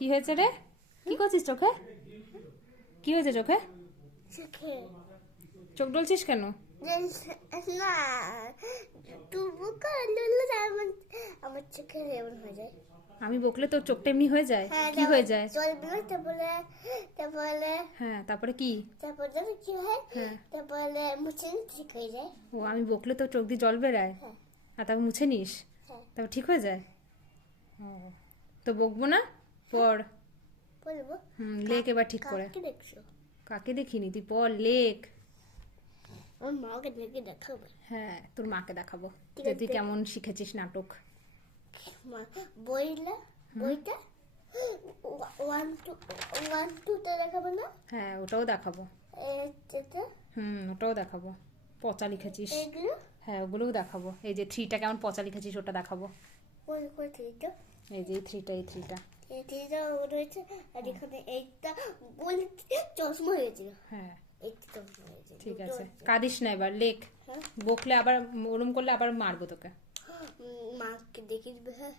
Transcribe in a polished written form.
কি হয়েছে রে? কি করছিস চোখে? কি হয়েছে চোখে? চোখে চোখ ডলছিস কেন? না তবু কান্দলে আমার চোখে এমন হয়ে যায়। আমি বকলে তোর চোখটা এমনি হয়ে যায়? হ্যাঁ, কি হয়ে যায়? জল বেরোয়, তারপরে হ্যাঁ, তারপরে কি? তারপর জানো কি হয়? হ্যাঁ। তারপরে মুছে ঠিক হয়ে যায়। ও, আমি বকলে তোর চোখ দিয়ে জল বেরায়? হ্যাঁ। আর তারপর মুছে নিস? হ্যাঁ। তারপর ঠিক হয়ে যায়? ও, তো বকবো না? পড়। বলবো লেখ এবার ঠিক করে। কাকে দেখছো? কাকে দেখিনি, তুই পড়, লেখ। আমার মাকে দেখে দেখাবে। হ্যাঁ, তোর মাকে দেখাবো ঠিক যে আছে। তুই কেমন শিখেছিস নাটক। বইটা 1 2 দেখাবে না? হ্যাঁ, ওটাও দেখাবো। এটা ওটাও দেখাবো। পচা লিখেছিস। এগুলো হ্যাঁ, ওগুলোও দেখাবো। এই যে থ্রিটা কেমন পচা লিখেছিস ওটা দেখাবো। কোথায় এটা? এই যে এই থ্রিটা। এটা রয়েছে আর এখানে এইটা বলে চশমা হয়েছিল। হ্যাঁ, এইটা চশমা হয়েছিল। ঠিক আছে, কাঁদিস না এবার, লেখ। হ্যাঁ। বকলে আবার ওরম করলে আবার মারবো তোকে। মাকে দেখিয়ে দিবে। হ্যাঁ।